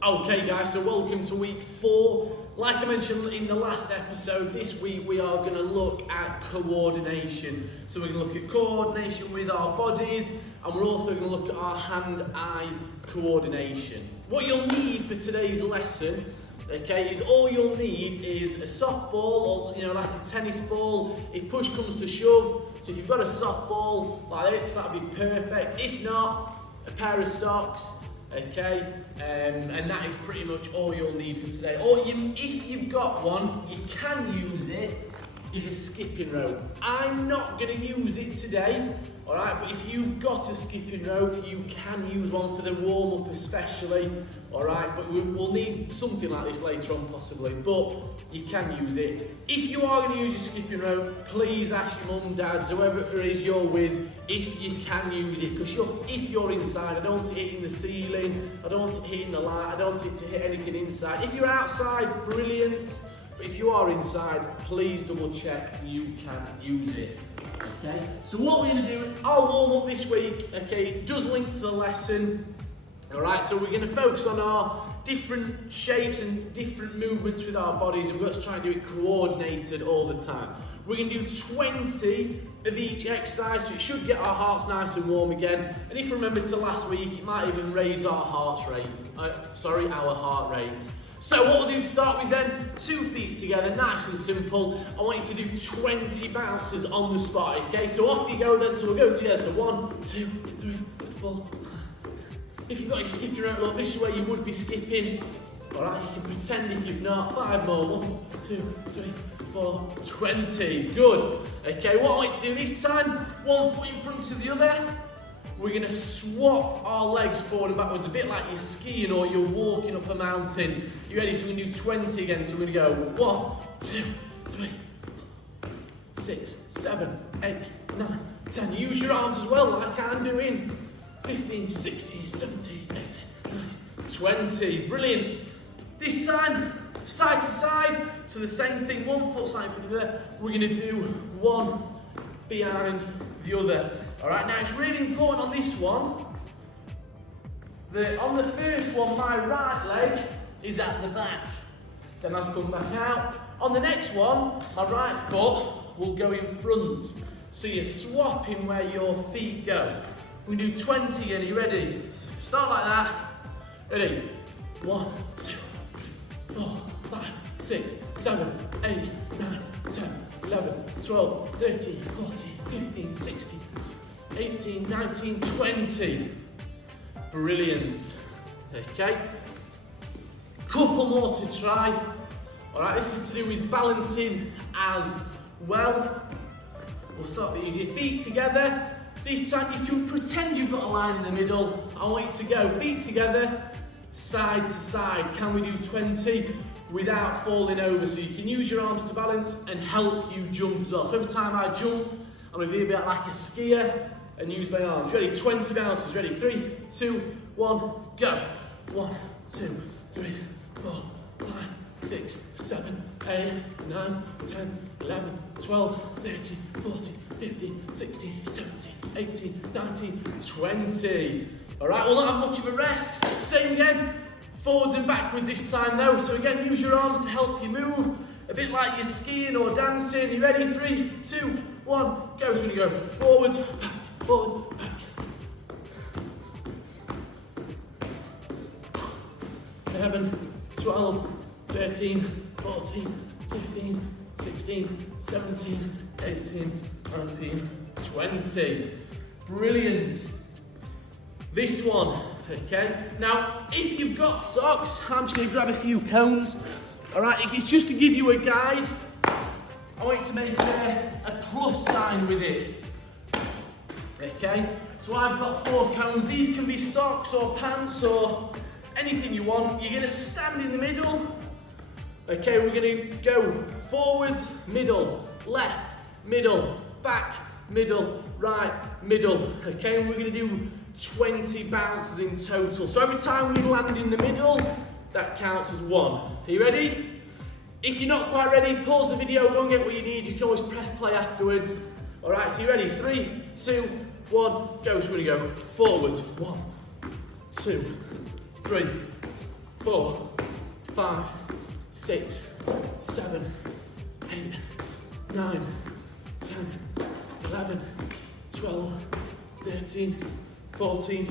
Okay guys, so welcome to week 4. Like I mentioned in the last episode, this week we are going to look at coordination. So we're going to look at coordination with our bodies, and we're also going to look at our hand-eye coordination. What you'll need for today's lesson, okay, is all you'll need is a softball, or like a tennis ball, if push comes to shove. So if you've got a softball like this, that'd be perfect. If not, a pair of socks. Okay, and that is pretty much all you'll need for today. Or if you've got one, you can use it, is a skipping rope. I'm not going to use it today, alright, but if you've got a skipping rope, you can use one for the warm-up especially, alright, but we'll need something like this later on possibly, but you can use it. If you are going to use your skipping rope, please ask your mum, dads, whoever it is you're with, if you can use it, because if you're inside, I don't want it hitting the ceiling, I don't want it hitting the light, I don't want it to hit anything inside. If you're outside, brilliant. But if you are inside, please double check you can use it. Okay, so what we're going to do, our warm up this week, okay, it does link to the lesson. Alright, so we're going to focus on our different shapes and different movements with our bodies, and we've got to try and do it coordinated all the time. We're going to do 20 of each exercise, so it should get our hearts nice and warm again. And if you remember to last week, it might even raise our heart rate. Our heart rate. So what we'll do to start with then, 2 feet together, nice and simple. I want you to do 20 bounces on the spot, okay? So off you go then, so we'll go together. So 1, 2, 3, 4. If you've got your skipping rope, look, this is where you would be skipping. Alright, you can pretend if you've not. 5 more, 1, 2, 3, 4, 20. Good. Okay, what I want you to do this time, 1 foot in front of the other. We're going to swap our legs forward and backwards, a bit like you're skiing or you're walking up a mountain. You ready? So we're going to do 20 again. So we're going to go 1, 2, 3, 4, 6, 7, 8, 9, 10. Use your arms as well, like I'm doing. 15, 16, 17, 18, 19, 20. Brilliant. This time, side to side. So the same thing, 1 foot side for the other. We're going to do 1 behind the other. Alright, now it's really important on this one that on the first one, my right leg is at the back. Then I'll come back out. On the next one, my right foot will go in front. So you're swapping where your feet go. We do 20 again, are you ready? So start like that. Ready? 1, 2, 3, 4, 5, 6, 7, 8, 9, 10, 11, 12, 13, 14, 15, 16, 18, 19, 20. Brilliant. Okay. Couple more to try. Alright, this is to do with balancing as well. We'll start with your feet together. This time you can pretend you've got a line in the middle. I want you to go feet together, side to side. Can we do 20 without falling over? So you can use your arms to balance and help you jump as well. So every time I jump, I'm going to be a bit like a skier and use my arms. Ready? 20 bounces. Ready? 3, 2, 1, go. 1, 2, 3, 4, 5, 6, 7, 8, 9, 10, 11, 12, 13, 14, 15, 16, 17, 18, 19, 20. Alright, we'll not have much of a rest. Same again. Forwards and backwards this time though. So again, use your arms to help you move. A bit like you're skiing or dancing. You ready? 3, 2, 1, go. So we go forwards, back, forward, back. 11, 12, 13, 14, 15, 16, 17, 18, 19, 20. Brilliant. This one, okay? Now, if you've got socks, I'm just going to grab a few cones. All right, it's just to give you a guide. I want you to make a plus sign with it. Okay, so I've got 4 cones. These can be socks or pants or anything you want. You're going to stand in the middle. Okay, we're going to go forwards, middle, left, middle, back, middle, right, middle. Okay, and we're going to do 20 bounces in total. So every time we land in the middle, that counts as 1. Are you ready? If you're not quite ready, pause the video, go and get what you need. You can always press play afterwards. All right, so you ready? 3, 2, 1, go. So we're going to go forwards. 1, 2, 3, 4, 5, 6, 7, 8, 9, 10, 11, 12, 13, 14,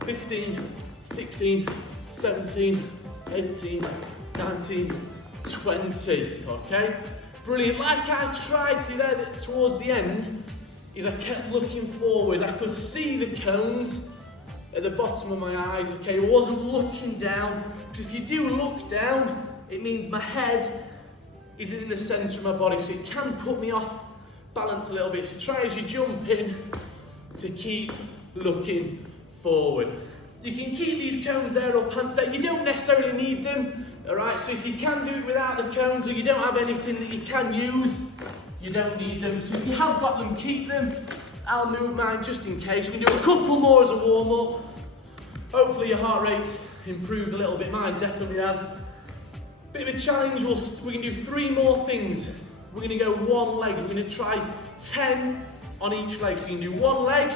15, 16, 17, 18, 19, 20, okay? Brilliant. Like I tried to there towards the end, is I kept looking forward. I could see the cones at the bottom of my eyes, okay? I wasn't looking down, because if you do look down, it means my head is in the centre of my body, so it can put me off balance a little bit. So try as you jump in to keep looking forward. You can keep these cones there up and set. You don't necessarily need them, all right? So if you can do it without the cones, or you don't have anything that you can use, you don't need them. So if you have got them, keep them. I'll move mine just in case. We can do a couple more as a warm-up. Hopefully your heart rate's improved a little bit. Mine definitely has. Bit of a challenge. We're going to do 3 more things. We're going to go one leg. We're going to try 10 on each leg. So you can do one leg.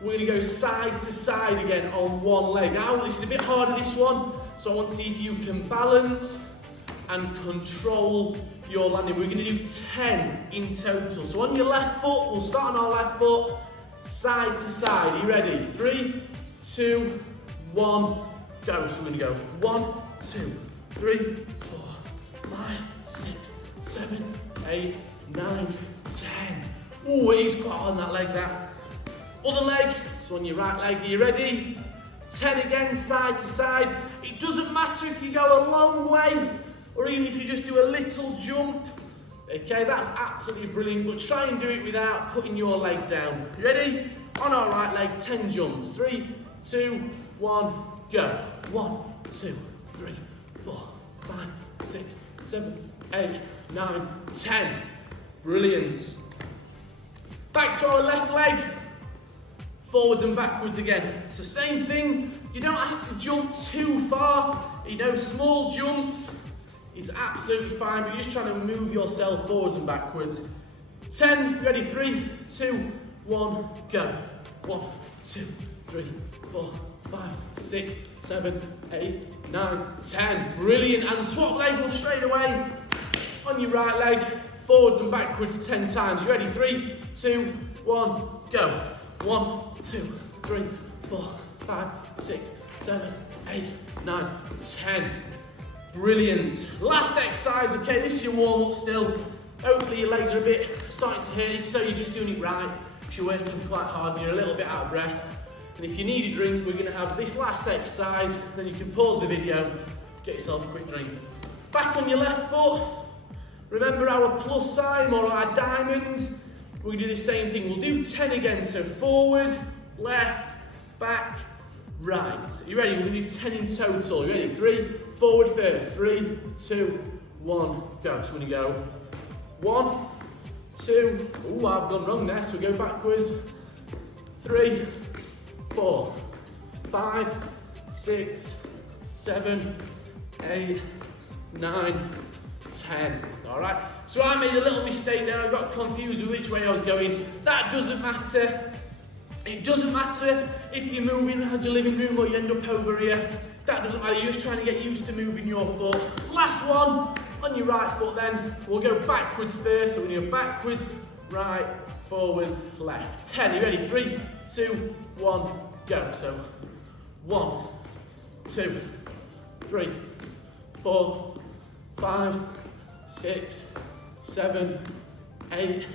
We're going to go side to side again on one leg. Now, this is a bit harder, this one, so I want to see if you can balance and control your landing. We're going to do 10 in total. So on your left foot, we'll start on our left foot, side to side. Are you ready? 3, 2, 1, go. So we're going to go 1, 2, 3, 4, 5, 6, 7, 8, 9, 10. Oh, it is quite hard on that leg, that. Other leg, so on your right leg, are you ready? 10 again, side to side. It doesn't matter if you go a long way, or even if you just do a little jump. Okay, that's absolutely brilliant, but try and do it without putting your leg down. You ready? On our right leg, 10 jumps. 3, 2, 1, go. 1, 2, 3, 4, 5, 6, 7, 8, 9, 10. Brilliant. Back to our left leg. Forwards and backwards again. So same thing, you don't have to jump too far. You know, small jumps is absolutely fine, but you're just trying to move yourself forwards and backwards. 10, ready, 3, 2, 1, go. 1, 2, 3, 4, 5, 6, 7, 8, 9, 10. Brilliant, and swap leg will straight away. On your right leg, forwards and backwards 10 times. You ready, 3, 2, 1, go. 1, 2, 3, 4, 5, 6, 7, 8, 9, 10. Brilliant. Last exercise, okay, this is your warm-up still. Hopefully your legs are a bit starting to hurt. If so, you're just doing it right. If you're working quite hard and you're a little bit out of breath. And if you need a drink, we're going to have this last exercise, then you can pause the video, get yourself a quick drink. Back on your left foot. Remember our plus sign or our diamond. We're going to do the same thing. We'll do 10 again. So forward, left, back, right. Are you ready? We're going to do 10 in total. You ready? 3, forward first. 3, 2, 1, go. So we're going to go 1, 2. Oh, I've gone wrong there. So we go backwards. 3, 4, 5, 6, 7, 8, 9, 10. All right. So I made a little mistake there. I got confused with which way I was going. That doesn't matter. It doesn't matter if you're moving around your living room or you end up over here. That doesn't matter. You're just trying to get used to moving your foot. Last one on your right foot then. We'll go backwards first. So we're going to go backwards, right, forwards, left. 10. Are you ready? 3, 2, 1, go. So 1, 2, 3, 4, 5, 6, 7, 8,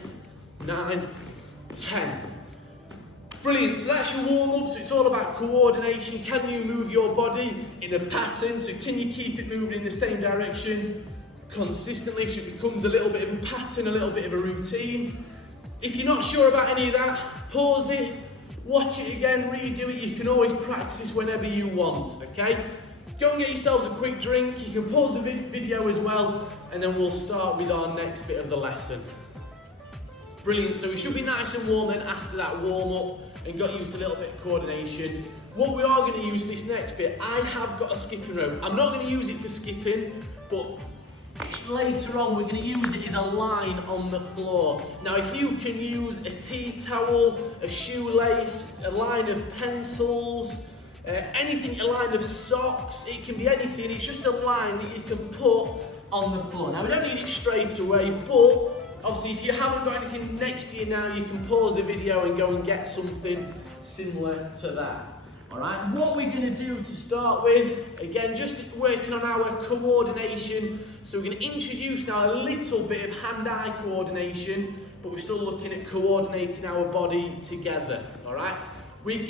9, 10. Brilliant, so that's your warm-up. So it's all about coordination. Can you move your body in a pattern? So can you keep it moving in the same direction consistently so it becomes a little bit of a pattern, a little bit of a routine? If you're not sure about any of that, pause it, watch it again, redo it. You can always practice this whenever you want, okay? Go and get yourselves a quick drink. You can pause the video as well, and then we'll start with our next bit of the lesson. Brilliant, so we should be nice and warm then after that warm-up and got used to a little bit of coordination. What we are going to use this next bit, I have got a skipping rope. I'm not going to use it for skipping, but later on we're going to use it as a line on the floor. Now if you can use a tea towel, a shoelace, a line of pencils, anything, a line of socks, it can be anything, it's just a line that you can put on the floor. Now we don't need it straight away, but obviously if you haven't got anything next to you now, you can pause the video and go and get something similar to that. Alright, what we're going to do to start with, again, just working on our coordination. So we're going to introduce now a little bit of hand-eye coordination, but we're still looking at coordinating our body together. Alright, we've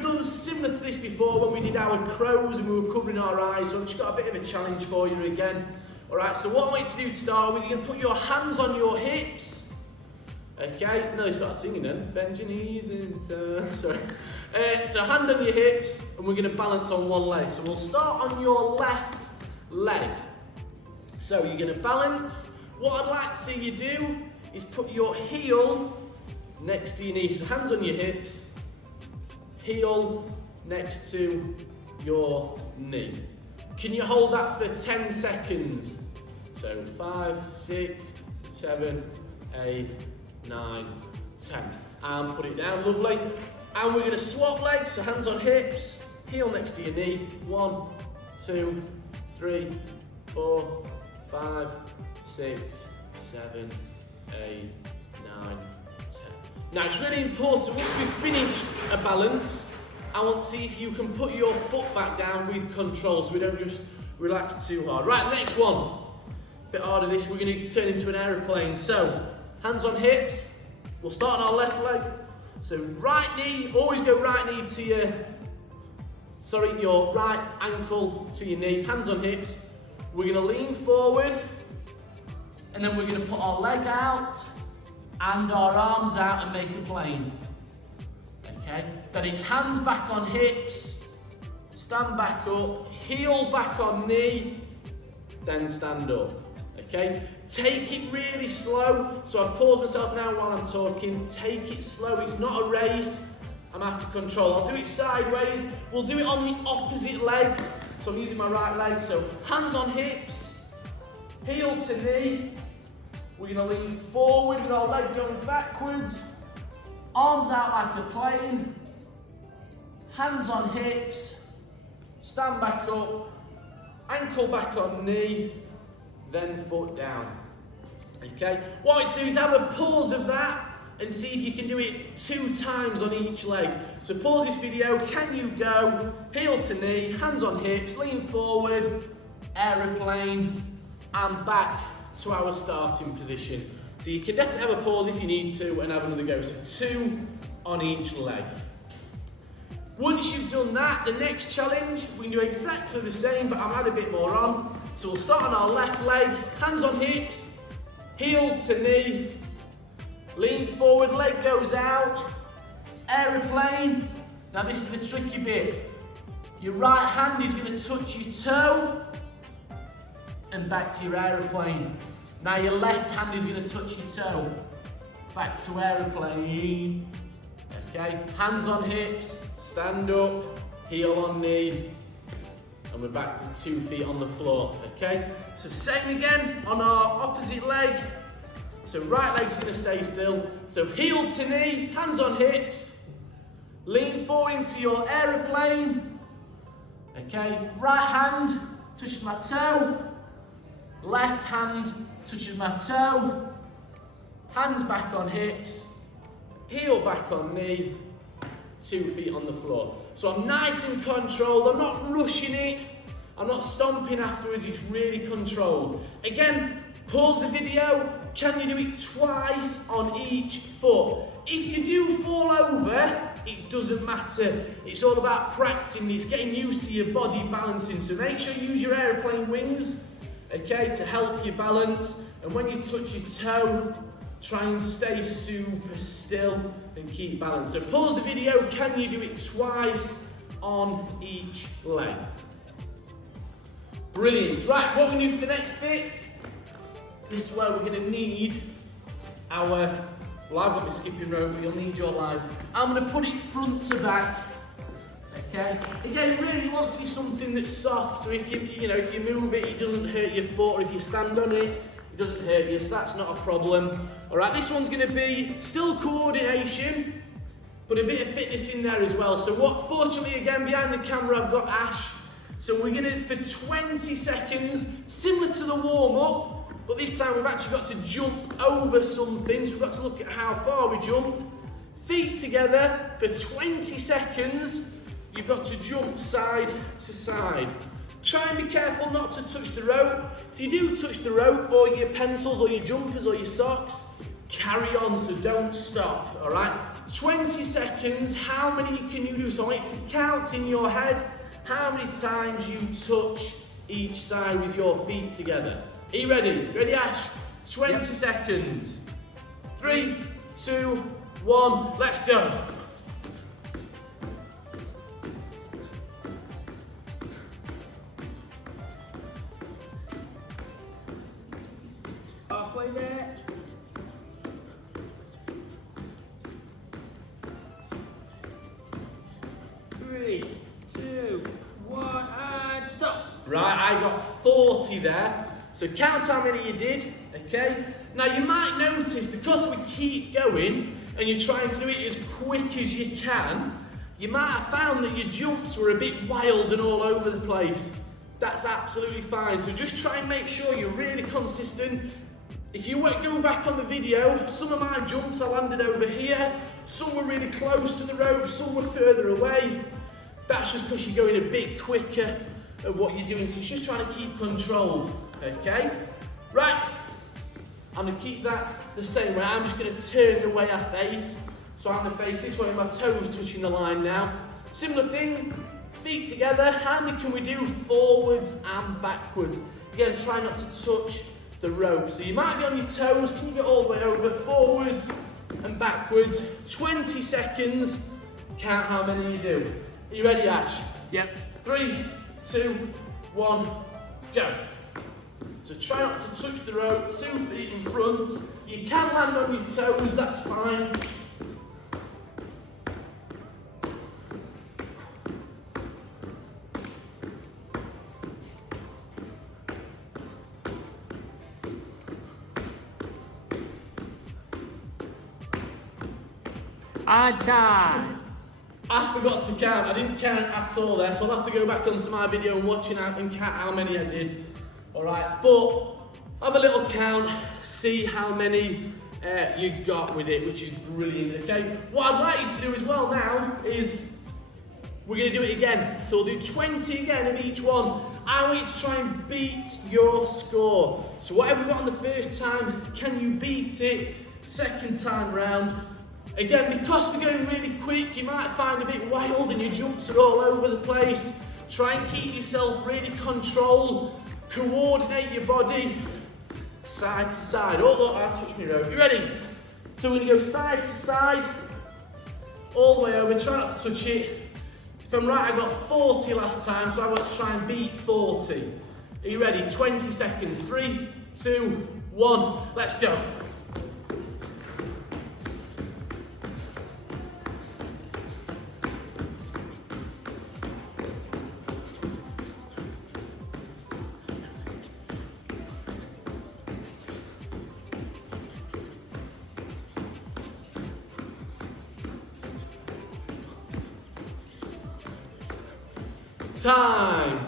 done similar to this before when we did our crows and we were covering our eyes, so I've just got a bit of a challenge for you again. Alright, so what I want you to do to start with, you're going to put your hands on your hips. Okay, no, start singing then. Bend your knees into... Sorry. So hand on your hips, and we're going to balance on one leg. So we'll start on your left leg. So you're going to balance. What I'd like to see you do is put your heel next to your knee. So hands on your hips, heel next to your knee. Can you hold that for 10 seconds? So 5, 6, 7, 8, 9, 10. And put it down, lovely. And we're going to swap legs, so hands on hips, heel next to your knee. 1, 2, 3, 4, 5, 6, 7, 8, 9, 10. Now it's really important, once we've finished a balance, I want to see if you can put your foot back down with control, so we don't just relax too hard. Right, next one. Bit harder this, we're going to turn into an aeroplane. So, hands on hips, we'll start on our left leg. So right knee, always go right knee to your right ankle to your knee, hands on hips. We're going to lean forward, and then we're going to put our leg out and our arms out and make a plane. Okay, then it's hands back on hips, stand back up, heel back on knee, then stand up. Okay, take it really slow. So I've paused myself now while I'm talking. Take it slow, it's not a race. I'm after control. I'll do it sideways. We'll do it on the opposite leg. So I'm using my right leg. So hands on hips, heel to knee. We're going to lean forward with our leg going backwards. Arms out like a plane. Hands on hips. Stand back up. Ankle back on knee. Then foot down. Okay, what I want you to do is have a pause of that and see if you can do it 2 times on each leg. So pause this video, can you go, heel to knee, hands on hips, lean forward, aeroplane, and back to our starting position. So you can definitely have a pause if you need to and have another go. So 2 on each leg. Once you've done that, the next challenge, we can do exactly the same, but I'll add a bit more on. So we'll start on our left leg, hands on hips, heel to knee, lean forward, leg goes out, aeroplane. Now this is the tricky bit. Your right hand is going to touch your toe and back to your aeroplane. Now your left hand is going to touch your toe, back to aeroplane. Okay, hands on hips, stand up, heel on knee, and we're back with 2 feet on the floor, okay? So same again on our opposite leg. So right leg's gonna stay still. So heel to knee, hands on hips. Lean forward into your aeroplane. Okay, right hand touches my toe. Left hand touches my toe. Hands back on hips. Heel back on knee. 2 feet on the floor. So I'm nice and controlled, I'm not rushing it, I'm not stomping afterwards, it's really controlled. Again, pause the video, can you do it twice on each foot? If you do fall over, it doesn't matter. It's all about practicing, it's getting used to your body balancing. So make sure you use your aeroplane wings, okay, to help you balance. And when you touch your toe, try and stay super still and keep balance. So pause the video, can you do it twice on each leg? Brilliant. Right, what we're going to do for the next bit, this is where we're going to need our, well I've got my skipping rope, but you'll need your line. I'm going to put it front to back, okay? Again, it really wants to be something that's soft, so if you move it, it doesn't hurt your foot, or if you stand on it, it doesn't hurt you, so that's not a problem. All right, this one's going to be still coordination, but a bit of fitness in there as well. So fortunately again, behind the camera I've got Ash. So we're gonna, for 20 seconds, similar to the warm-up, but this time we've actually got to jump over something, so we've got to look at how far we jump. Feet together for 20 seconds, you've got to jump side to side. Try and be careful not to touch the rope. If you do touch the rope, or your pencils, or your jumpers, or your socks, carry on, so don't stop, all right? 20 seconds, how many can you do? So I want you to count in your head how many times you touch each side with your feet together. Are you ready? Ready, Ash? 20 seconds. 3, 2, 1, let's go. Halfway there. Three, 2, 1, and stop. Right, I got 40 there. So count how many you did, okay? Now you might notice, because we keep going and you're trying to do it as quick as you can, you might have found that your jumps were a bit wild and all over the place. That's absolutely fine. So just try and make sure you're really consistent. If you go back on the video, some of my jumps I landed over here, some were really close to the rope, some were further away. That's just because you're going a bit quicker of what you're doing, so it's just trying to keep controlled, okay? Right, I'm gonna keep that the same way. I'm just gonna turn the way I face. So I'm gonna face this way with my toes touching the line now. Similar thing, feet together. How many can we do forwards and backwards? Again, try not to touch the rope. So you might be on your toes. Can you get all the way over? Forwards and backwards. 20 seconds. Count how many you do. Are you ready, Ash? Yep. 3, 2, 1, go. So try not to touch the rope, 2 feet in front. You can land on your toes, that's fine. And time. I forgot to count. I didn't count at all there, so I'll have to go back onto my video and watch it out and count how many I did. All right, but have a little count, see how many you got with it, which is brilliant, okay? What I'd like you to do as well now is we're going to do it again. So we'll do 20 again of each one. I want you to try and beat your score. So whatever we got on the first time, can you beat it second time round? Again, because we're going really quick, you might find a bit wild and your jumps are all over the place. Try and keep yourself really controlled. Coordinate your body side to side. Oh look, I touched my rope. You ready? So we're going to go side to side, all the way over. Try not to touch it. If I'm right, I got 40 last time, so I want to try and beat 40. Are you ready? 20 seconds. 3, 2, 1. Let's go. Time.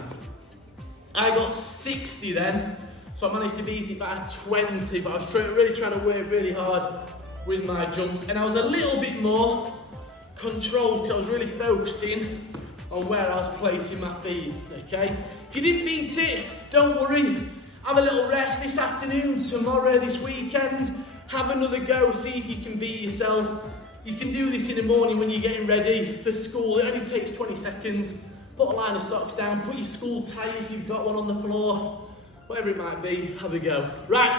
I got 60 then, so I managed to beat it by 20, but I was really trying to work really hard with my jumps, and I was a little bit more controlled because I was really focusing on where I was placing my feet, okay? If you didn't beat it, don't worry. Have a little rest this afternoon, tomorrow, this weekend. Have another go, see if you can beat yourself. You can do this in the morning when you're getting ready for school. It only takes 20 seconds. Put a line of socks down, put your school tie if you've got one on the floor, whatever it might be, have a go. Right,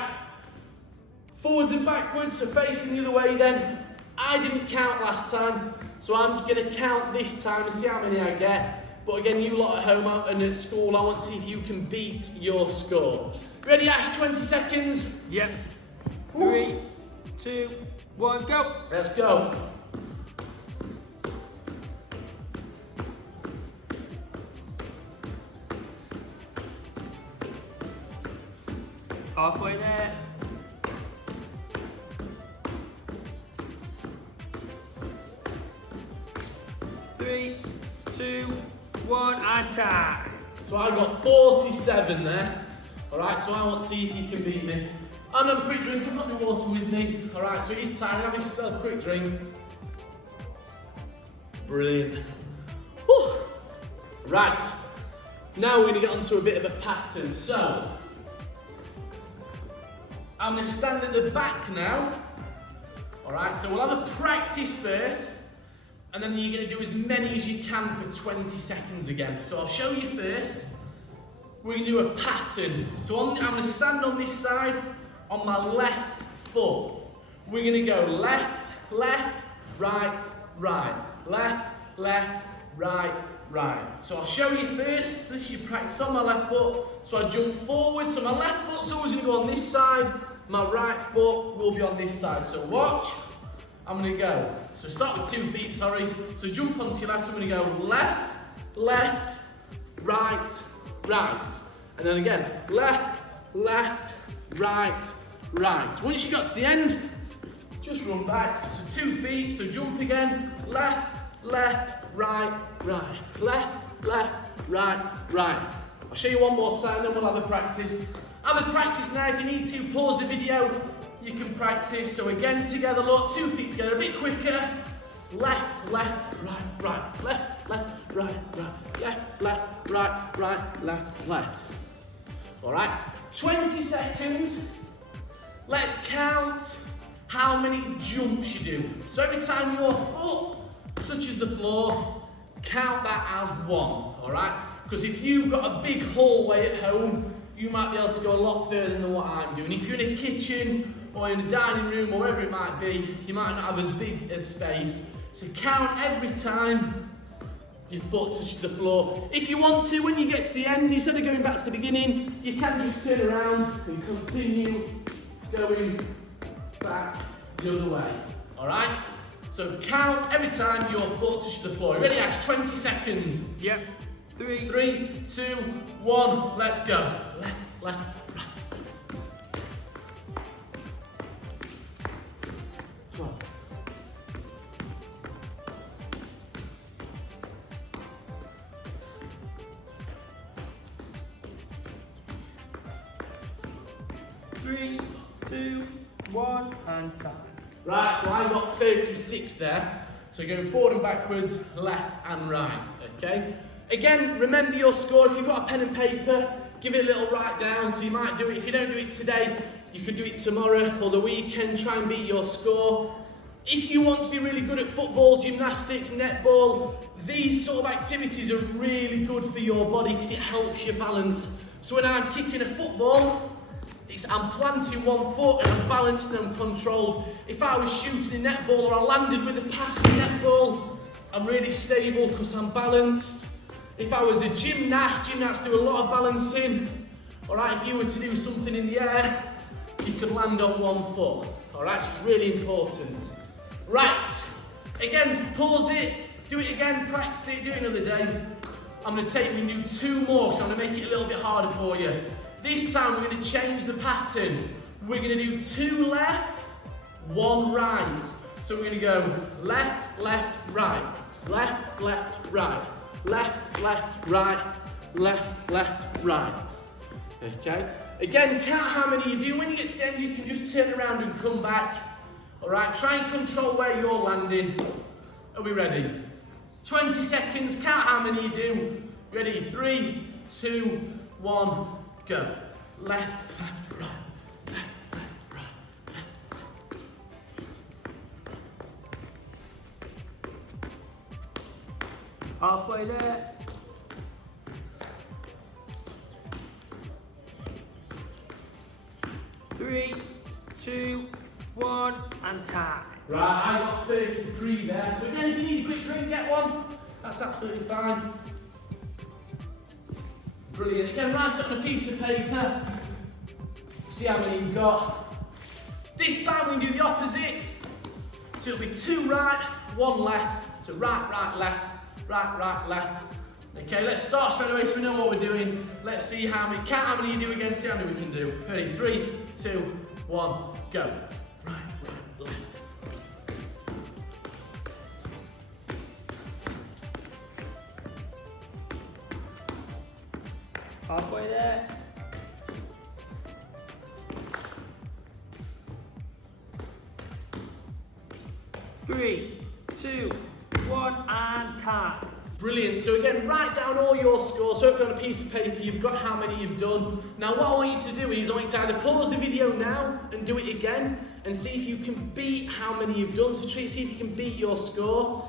forwards and backwards, so facing the other way then. I didn't count last time, so I'm going to count this time and see how many I get. But again, you lot at home and at school, I want to see if you can beat your score. Ready, Ash? 20 seconds? Yep. 3, 2, 1, go. Let's go. Halfway there. 1, and time. So I got 47 there. Alright, so I want to see if you can beat me. I'll have a quick drink, I've got my water with me. Alright, so it is time, have yourself a quick drink. Brilliant. Whew. Right, now we're going to get onto a bit of a pattern. So, I'm going to stand at the back now. Alright, so we'll have a practice first, and then you're going to do as many as you can for 20 seconds again. So I'll show you first. We're going to do a pattern. So I'm going to stand on this side on my left foot. We're going to go left, left, right, right. Left, left, right, right. So I'll show you first. So this is your practice on my left foot. So I jump forward. So my left foot's always going to go on this side. My right foot will be on this side. So watch. I'm going to go. So start with 2 feet, sorry. So jump onto your left. So I'm going to go left, left, right, right. And then again, left, left, right, right. Once you got to the end, just run back. So 2 feet, so jump again. Left, left, right, right. Left, left, right, right. I'll show you one more time, then we'll have a practice. Have a practice now. If you need to, pause the video. You can practice. So again, together, look, 2 feet together, a bit quicker. Left, left, right, right. Left, left, right, right. Left, left, right, right, left, left. All right, 20 seconds. Let's count how many jumps you do. So every time your foot touches the floor, count that as 1, all right? Because if you've got a big hallway at home, you might be able to go a lot further than what I'm doing. If you're in a kitchen or in a dining room or wherever it might be, you might not have as big a space. So count every time your foot touches the floor. If you want to, when you get to the end, instead of going back to the beginning, you can just turn around and continue going back the other way. All right? So count every time your foot touches the floor. You ready, Ash? 20 seconds. Yep. 3, 3, 2, 1, let's go. Left, left, right. 12. 3, 2, 1, and time. Right, so I got 36 there. So you're going forward and backwards, left and right, okay? Again, remember your score. If you've got a pen and paper, give it a little write down. So you might do it, if you don't do it today, you could do it tomorrow or the weekend, try and beat your score. If you want to be really good at football, gymnastics, netball, these sort of activities are really good for your body because it helps you balance. So when I'm kicking a football, I'm planting one foot and I'm balanced and I'm controlled. If I was shooting a netball or I landed with a pass in netball, I'm really stable because I'm balanced. If I was a gymnasts do a lot of balancing. Alright, if you were to do something in the air, you could land on one foot. Alright, so it's really important. Right, again, pause it, do it again, practice it, do it another day. I'm going to take, we can do 2 more, so I'm going to make it a little bit harder for you. This time we're going to change the pattern. We're going to do 2 left, 1 right. So we're going to go left, left, right, left, left, right, left, left, right, left, left, right. Okay? Again, count how many you do. When you get to the end, you can just turn around and come back. Alright, try and control where you're landing. Are we ready? 20 seconds, count how many you do. Ready? 3, 2, 1, go. Left, left, right. Left, left, right. Left, left. Halfway there. Three, 2, 1, and time. Right, I got 33 there. So again, if you need a quick drink, get one. That's absolutely fine. Brilliant. Again, write it on a piece of paper. See how many you've got. This time we can do the opposite. So it'll be 2 right, 1 left. So right, right, left, right, right, left. Okay, let's start straight away so we know what we're doing. Let's see how many, count how many you do again, see how many we can do. Ready, 3, 2, 1, go. Right, right, left. Halfway there. 3, 2, 1, and tap. Brilliant. So again, write down all your scores. So hopefully on a piece of paper you've got how many you've done. Now what I want you to do is I want you to either pause the video now and do it again and see if you can beat how many you've done. So see if you can beat your score.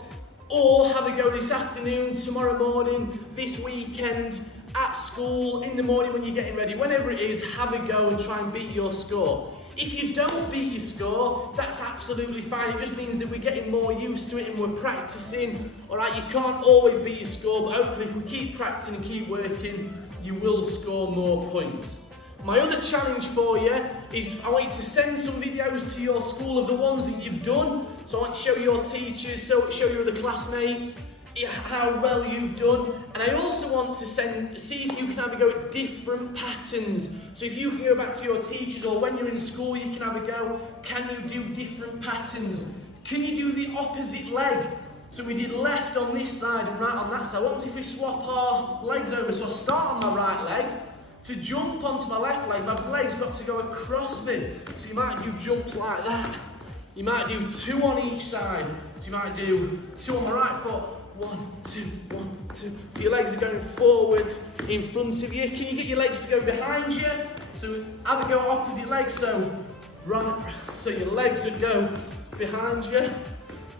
Or have a go this afternoon, tomorrow morning, this weekend, at school, in the morning when you're getting ready, whenever it is, have a go and try and beat your score. If you don't beat your score, that's absolutely fine. It just means that we're getting more used to it and we're practicing. Alright, you can't always beat your score, but hopefully if we keep practicing and keep working, you will score more points. My other challenge for you is I want you to send some videos to your school of the ones that you've done. So I want to show your teachers, show your other classmates how well you've done. And I also want to see if you can have a go at different patterns. So if you can go back to your teachers or when you're in school, you can have a go. Can you do different patterns? Can you do the opposite leg? So we did left on this side and right on that side. What if we swap our legs over? So I start on my right leg. To jump onto my left leg, my leg's got to go across me. So you might do jumps like that. You might do 2 on each side. So you might do 2 on my right foot. 1, 2, 1, 2. So your legs are going forwards in front of you. Can you get your legs to go behind you? So have a go opposite legs. So right. So your legs would go behind you.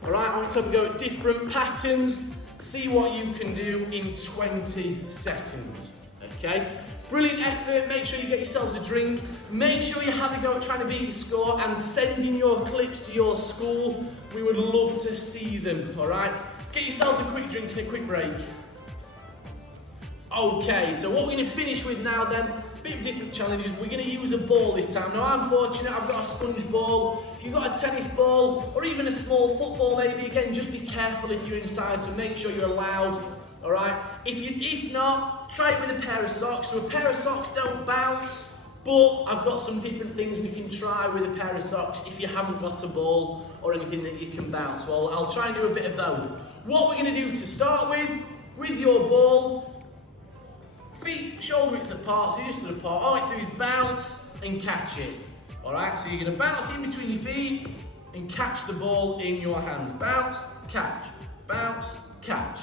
All right. I want to have a go at different patterns. See what you can do in 20 seconds. Okay. Brilliant effort. Make sure you get yourselves a drink. Make sure you have a go at trying to beat your score and sending your clips to your school. We would love to see them, all right? Get yourselves a quick drink and a quick break. Okay, so what we're going to finish with now then, a bit of different challenges. We're going to use a ball this time. Now I'm fortunate, I've got a sponge ball. If you've got a tennis ball or even a small football maybe, again, just be careful if you're inside, so make sure you're allowed. All right. If not, try it with a pair of socks. So a pair of socks don't bounce, but I've got some different things we can try with a pair of socks if you haven't got a ball or anything that you can bounce. Well, I'll try and do a bit of both. What we're going to do to start with your ball, feet shoulder width apart, so just apart. All I want to do is bounce and catch it. All right. So you're going to bounce in between your feet and catch the ball in your hand. Bounce, catch, catch.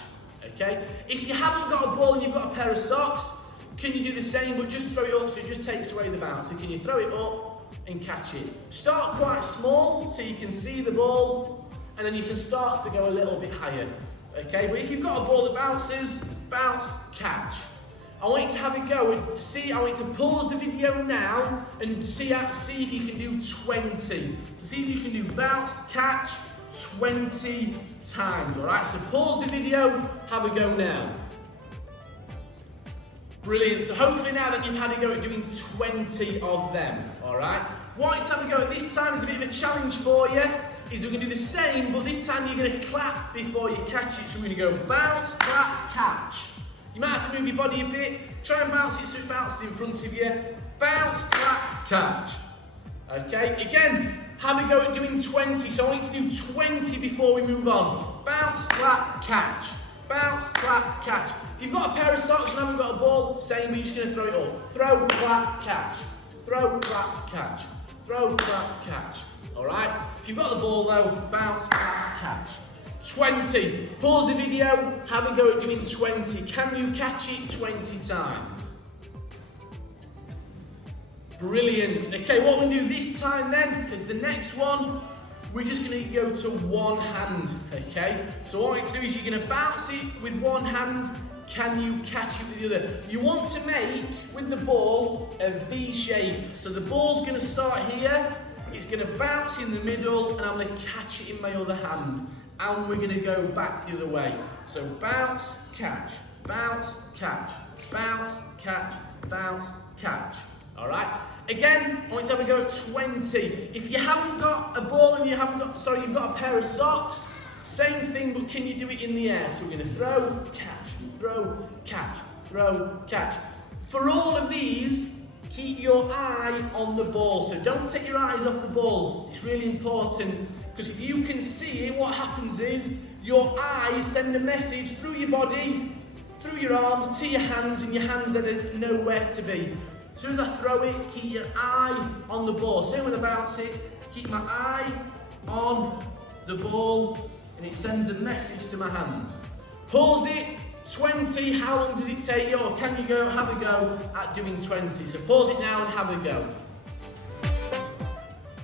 Okay, if you haven't got a ball and you've got a pair of socks, can you do the same but just throw it up so it just takes away the bounce? So can you throw it up and catch it? Start quite small so you can see the ball and then you can start to go a little bit higher. Okay, but if you've got a ball that bounces, bounce, catch. I want you to have a go and I want you to pause the video now and see if you can do 20. So see if you can do bounce, catch, 20 times, all right? So pause the video, have a go now. Brilliant, so hopefully now that you've had a go at doing 20 of them, all right? What I want you to have a go at this time is a bit of a challenge for you, is we're gonna do the same, but this time you're gonna clap before you catch it. So we're gonna go bounce, clap, catch. You might have to move your body a bit, try and bounce it so it bounces in front of you. Bounce, clap, catch. Okay, again, have a go at doing 20, so I want you to do 20 before we move on. Bounce, clap, catch. Bounce, clap, catch. If you've got a pair of socks and haven't got a ball, same, but you're just going to throw it up. Throw, clap, catch. Throw, clap, catch. Throw, clap, catch. Alright? If you've got the ball though, bounce, clap, catch. 20. Pause the video, have a go at doing 20. Can you catch it 20 times? Brilliant. Okay, what we're going to do this time then is the next one, we're just going to go to one hand, okay? So what you're going to do is you're going to bounce it with one hand. Can you catch it with the other? You want to make, with the ball, a V shape. So the ball's going to start here, it's going to bounce in the middle, and I'm going to catch it in my other hand. And we're going to go back the other way. So bounce, catch, bounce, catch, bounce, catch, bounce, catch. All right. Again, I want to have a go at 20. If you haven't got a ball and you've got a pair of socks, same thing, but can you do it in the air? So we're going to throw, catch, throw, catch, throw, catch. For all of these, keep your eye on the ball. So don't take your eyes off the ball. It's really important because if you can see it, what happens is your eyes send a message through your body. through your arms to your hands, and your hands then know where to be. As soon as I throw it, keep your eye on the ball. Same when I bounce it, keep my eye on the ball, and it sends a message to my hands. Pause it, 20, how long does it take you, or can you go have a go at doing 20? So pause it now and have a go.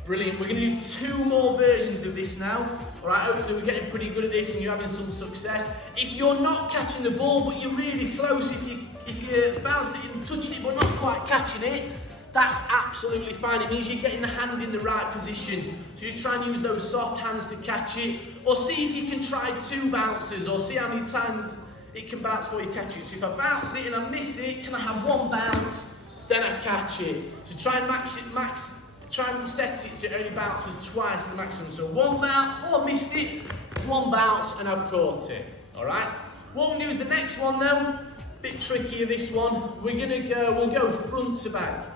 Brilliant, we're going to do 2 more versions of this now. Alright, hopefully we're getting pretty good at this and you're having some success. If you're not catching the ball but you're really close, if you bounce it and touching it but not quite catching it, that's absolutely fine. It means you're getting the hand in the right position. So just try and use those soft hands to catch it, or see if you can try 2 bounces, or see how many times it can bounce before you catch it. So if I bounce it and I miss it, can I have 1 bounce, then I catch it. So try and set it so it only bounces twice the maximum. So 1 bounce, oh I missed it, 1 bounce and I've caught it. Alright? What we'll do is the next one though, bit trickier this one. We'll go front to back.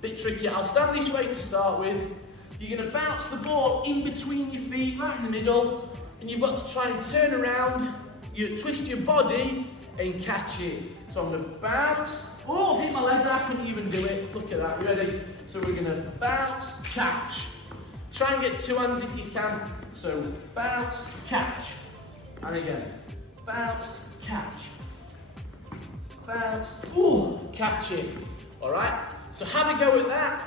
Bit trickier. I'll stand this way to start with. You're going to bounce the ball in between your feet, right in the middle, and you've got to try and turn around, you twist your body and catch it. So I'm going to bounce. Oh, I've hit my leg, I couldn't even do it. Look at that, ready? So we're going to bounce, catch. Try and get 2 hands if you can. So bounce, catch. And again, bounce, catch. Bounce, ooh, catch it. All right? So have a go at that.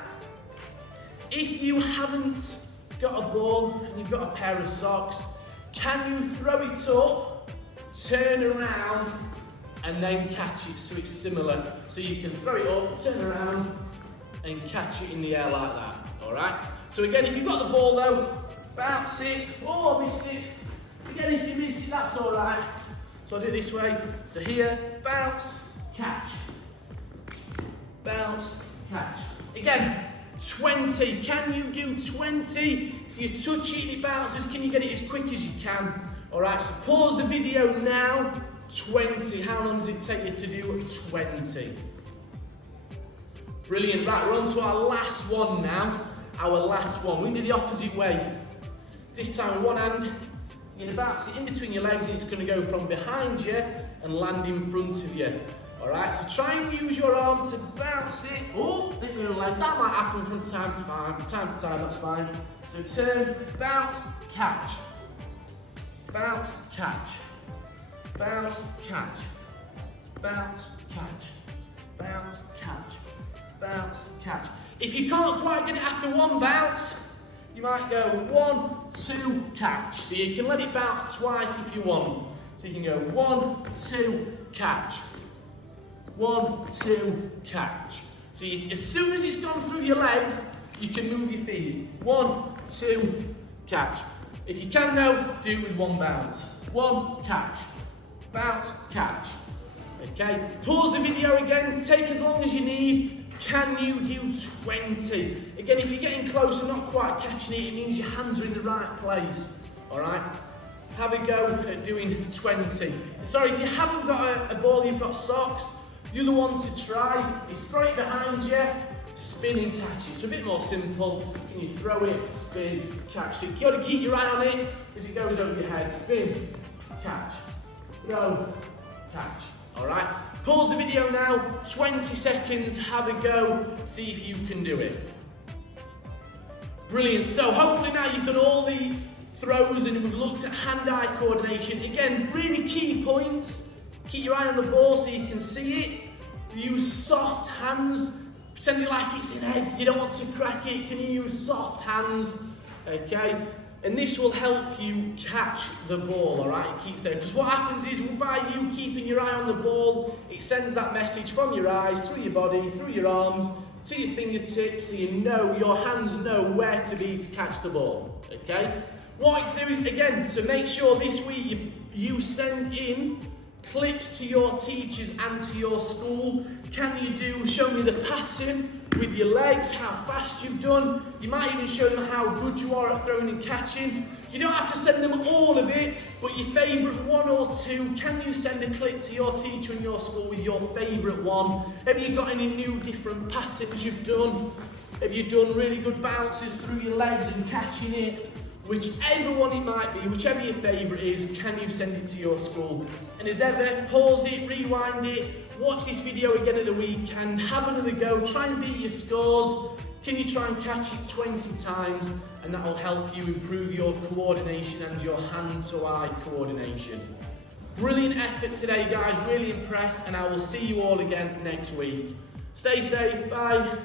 If you haven't got a ball and you've got a pair of socks, can you throw it up, turn around, and then catch it so it's similar? So you can throw it up, turn around, and catch it in the air like that. Alright? So again, if you've got the ball though, bounce it. Oh, I missed it. Again, if you miss it, that's alright. So I'll do it this way. So here, bounce, catch. Bounce, catch. Again, 20. Can you do 20? If you touch it and it bounces, can you get it as quick as you can? Alright, so pause the video now. 20. How long does it take you to do 20? Brilliant. Right, we're on to our last one now. Our last one. We can do the opposite way. This time with one hand, you're going to bounce it in between your legs, and it's going to go from behind you and land in front of you. Alright, so try and use your arm to bounce it. Oh, hit me on the leg. That might happen from time to time, that's fine. So turn, bounce, catch. Bounce, catch. Bounce, catch. Bounce, catch. Bounce, catch. Bounce, catch. If you can't quite get it after 1 bounce, you might go 1, 2, catch. So you can let it bounce twice if you want. So you can go 1, 2, catch. 1, 2, catch. So as soon as it's gone through your legs, you can move your feet. 1, 2, catch. If you can though, do it with 1 bounce. 1, catch. Bounce, catch. Okay, pause the video again, take as long as you need. Can you do 20? Again, if you're getting close and not quite catching it, it means your hands are in the right place. Alright? Have a go at doing 20. Sorry, if you haven't got a ball, you've got socks, the other one to try is throw it behind you, spin and catch it. So a bit more simple. Can you throw it, spin, catch? So you've got to keep your eye on it as it goes over your head. Spin, catch, throw, catch. Alright? Pause the video now, 20 seconds, have a go, see if you can do it. Brilliant. So hopefully now you've done all the throws and we've looked at hand-eye coordination. Again, really key points. Keep your eye on the ball so you can see it. Use soft hands, pretending like it's an egg. You don't want to crack it. Can you use soft hands? Okay. And this will help you catch the ball, alright? It keeps there. Because what happens is, by you keeping your eye on the ball, it sends that message from your eyes, through your body, through your arms, to your fingertips, so you know, your hands know where to be to catch the ball, okay? What I like to do is, again, to make sure this week you send in clips to your teachers and to your school. Can you show me the pattern with your legs, how fast you've done. You might even show them how good you are at throwing and catching. You don't have to send them all of it, but your favourite 1 or 2. Can you send a clip to your teacher in your school with your favourite one? Have you got any new different patterns you've done? Have you done really good bounces through your legs and catching it? whichever one it might be, whichever your favourite is, can you send it to your school? And as ever, pause it, rewind it, watch this video again at the weekend, have another go, try and beat your scores. Can you try and catch it 20 times? And that will help you improve your coordination and your hand-to-eye coordination. Brilliant effort today, guys, really impressed, and I will see you all again next week. Stay safe, bye.